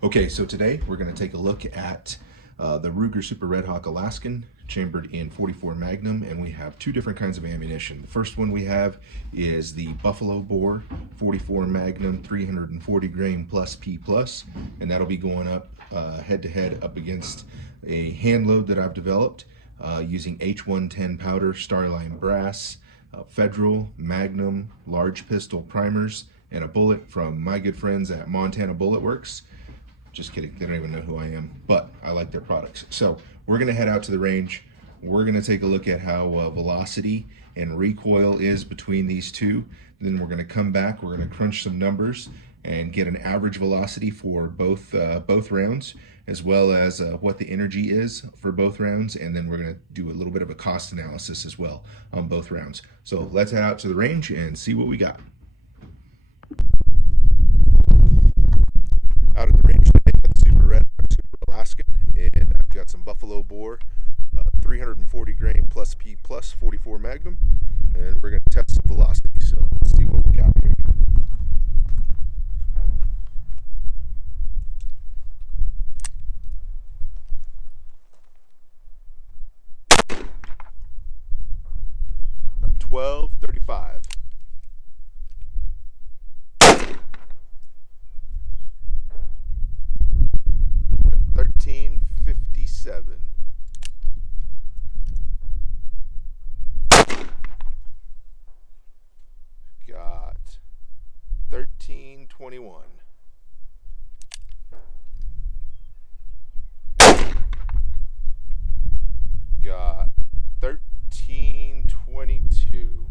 Okay, so today we're going to take a look at the Ruger Super Red Hawk Alaskan, chambered in 44 Magnum, and we have two different kinds of ammunition. The first one we have is the Buffalo Bore 44 Magnum 340 grain plus P plus, and that'll be going up head to head up against a hand load that I've developed using H110 powder, Starline brass, Federal, Magnum, large pistol primers, and a bullet from my good friends at Montana Bullet Works. Just kidding, they don't even know who I am, but I like their products. So we're gonna head out to the range. We're gonna take a look at how velocity and recoil is between these two. Then we're gonna come back, we're gonna crunch some numbers and get an average velocity for both rounds, as well as what the energy is for both rounds. And then we're gonna do a little bit of a cost analysis as well on both rounds. So let's head out to the range and see what we got. Out at the range today with the Super Red Hawk Super Alaskan, and I've got some Buffalo Bore 340 grain plus P plus 44 Magnum, and we're going to test some velocity. So let's see what we got here. Got 1235. 1357. Got 1321. Got 1322.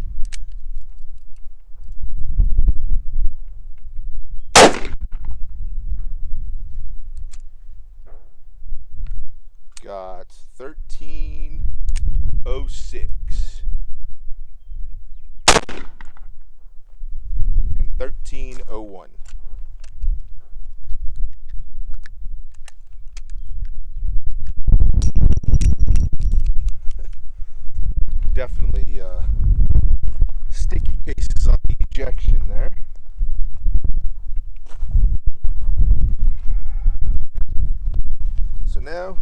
Got 1306 and 1301. Definitely sticky cases on the ejection there. So now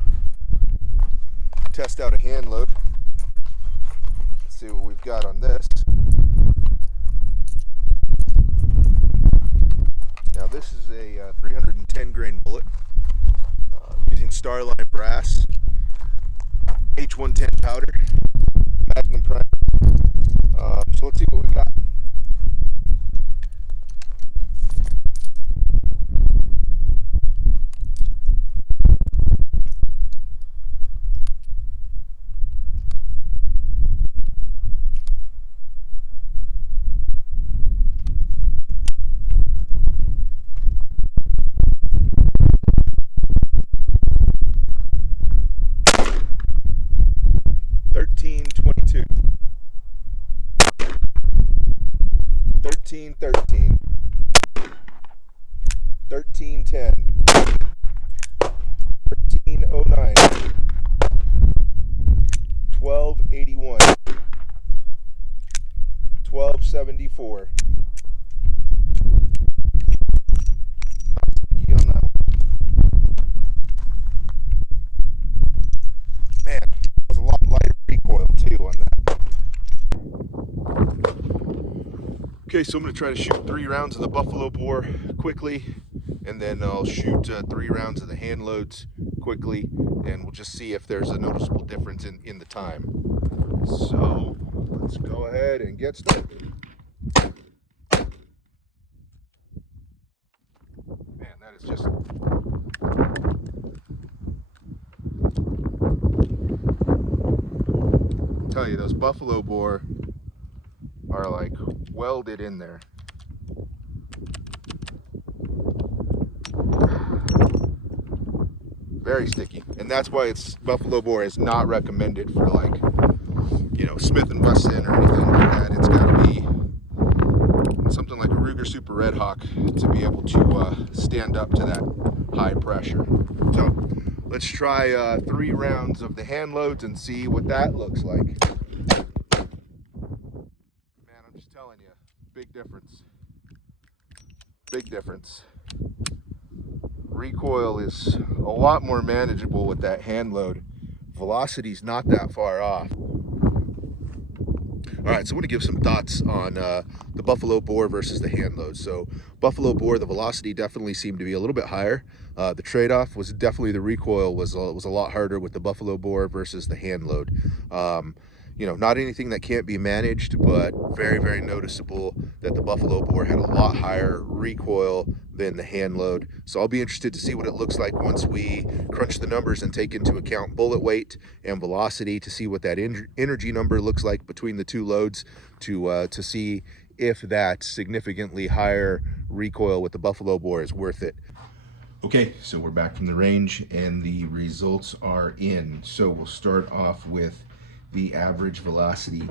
test out a hand load. Let's see what we've got on this. Now this is a 310 grain bullet using Starline brass, H110 powder, Magnum primer. So let's see what we've got. Thirteen, 1310, 1309, 1281, 1274. Key on that one. Man, that was a lot lighter recoil too on that. Okay, so I'm going to try to shoot 3 rounds of the Buffalo Bore quickly, and then I'll shoot 3 rounds of the hand loads quickly, and we'll just see if there's a noticeable difference in the time. So let's go ahead and get started. Man, that is just... I'll tell you, those Buffalo Bore are like welded in there. Very sticky, and that's why it's Buffalo Bore is not recommended for, like, you know, Smith & Wesson or anything like that. It's got to be something like a Ruger Super Red Hawk to be able to stand up to that high pressure. So let's try 3 rounds of the hand loads and see what that looks like. Telling you, big difference. Big difference. recoil is a lot more manageable with that hand load. Velocity's not that far off. All right, so I want to give some thoughts on the Buffalo Bore versus the hand load. So Buffalo Bore, the velocity definitely seemed to be a little bit higher. The trade-off was definitely the recoil was a lot harder with the Buffalo Bore versus the hand load. You know, not anything that can't be managed, but very, very noticeable that the Buffalo Bore had a lot higher recoil than the hand load. So I'll be interested to see what it looks like once we crunch the numbers and take into account bullet weight and velocity to see what that energy number looks like between the two loads to see if that significantly higher recoil with the Buffalo Bore is worth it. Okay, so we're back from the range and the results are in. So we'll start off with the average velocity.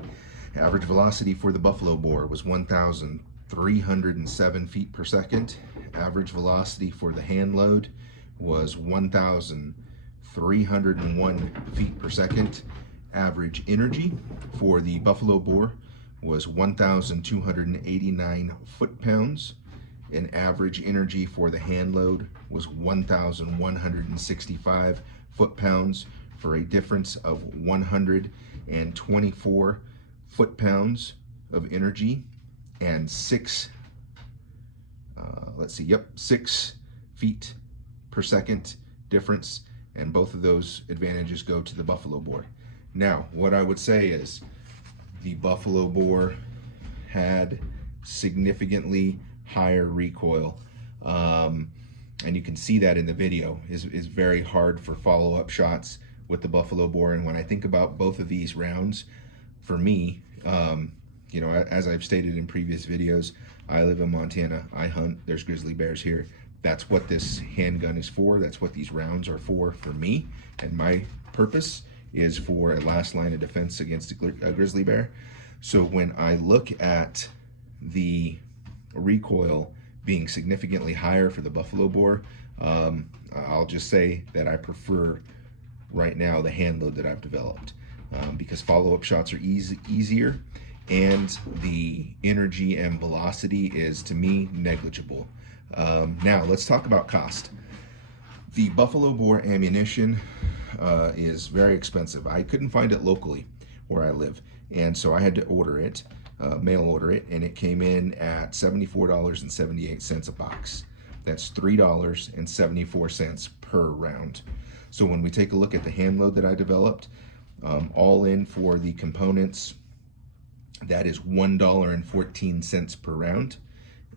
Average velocity for the Buffalo Bore was 1,307 feet per second. Average velocity for the hand load was 1,301 feet per second. Average energy for the Buffalo Bore was 1,289 foot-pounds. And average energy for the hand load was 1,165 foot-pounds, for a difference of 124 foot-pounds of energy and 6 feet per second difference, and both of those advantages go to the Buffalo Bore. Now, what I would say is the Buffalo Bore had significantly higher recoil, and you can see that in the video. Is very hard for follow-up shots with the Buffalo Bore. And when I think about both of these rounds, for me, you know, as I've stated in previous videos, I live in Montana, I hunt, there's grizzly bears here. That's what this handgun is for. That's what these rounds are for me. And my purpose is for a last line of defense against a grizzly bear. So when I look at the recoil being significantly higher for the Buffalo Bore, I'll just say that I prefer right now the hand load that I've developed, because follow-up shots are easier, and the energy and velocity is, to me, negligible. Now let's talk about cost. The Buffalo Bore ammunition is very expensive. I couldn't find it locally where I live, and so I had to order it, mail order it, and it came in at $74.78 a box. That's $3.74 per round. So when we take a look at the hand load that I developed, all in for the components, that is $1.14 per round,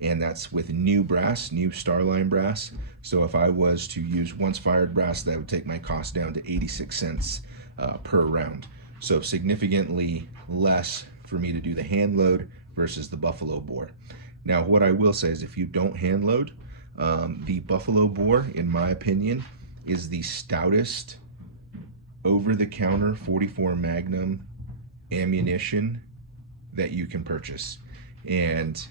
and that's with new brass, new Starline brass. So if I was to use once fired brass, that would take my cost down to 86 cents per round. So significantly less for me to do the hand load versus the Buffalo Bore. Now, what I will say is, if you don't hand load, the Buffalo Bore, in my opinion, is the stoutest over-the-counter 44 Magnum ammunition that you can purchase. And,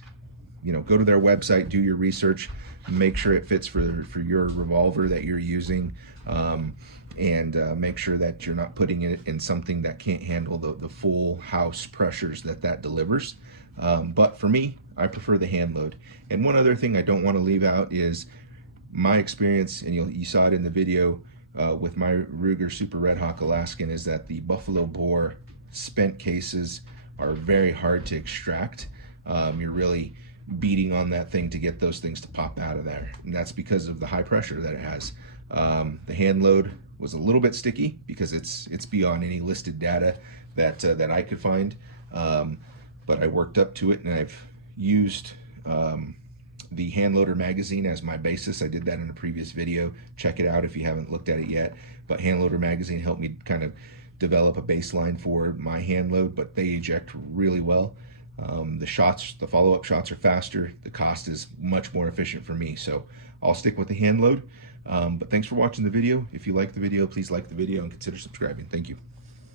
you know, go to their website, do your research, make sure it fits for your revolver that you're using, and make sure that you're not putting it in something that can't handle the full house pressures that delivers. But for me, I prefer the hand load. And one other thing I don't want to leave out is my experience, and you saw it in the video with my Ruger Super Red Hawk Alaskan, is that the Buffalo Bore spent cases are very hard to extract. You're really beating on that thing to get those things to pop out of there, and that's because of the high pressure that it has. The hand load was a little bit sticky because it's beyond any listed data that I could find, but I worked up to it, and I've used the Handloader magazine as my basis. I did that in a previous video. Check it out if you haven't looked at it yet. But Handloader magazine helped me kind of develop a baseline for my hand load, but they eject really well. The follow-up shots are faster. The cost is much more efficient for me, so I'll stick with the hand load. But thanks for watching the video. If you like the video, please like the video and consider subscribing. Thank you.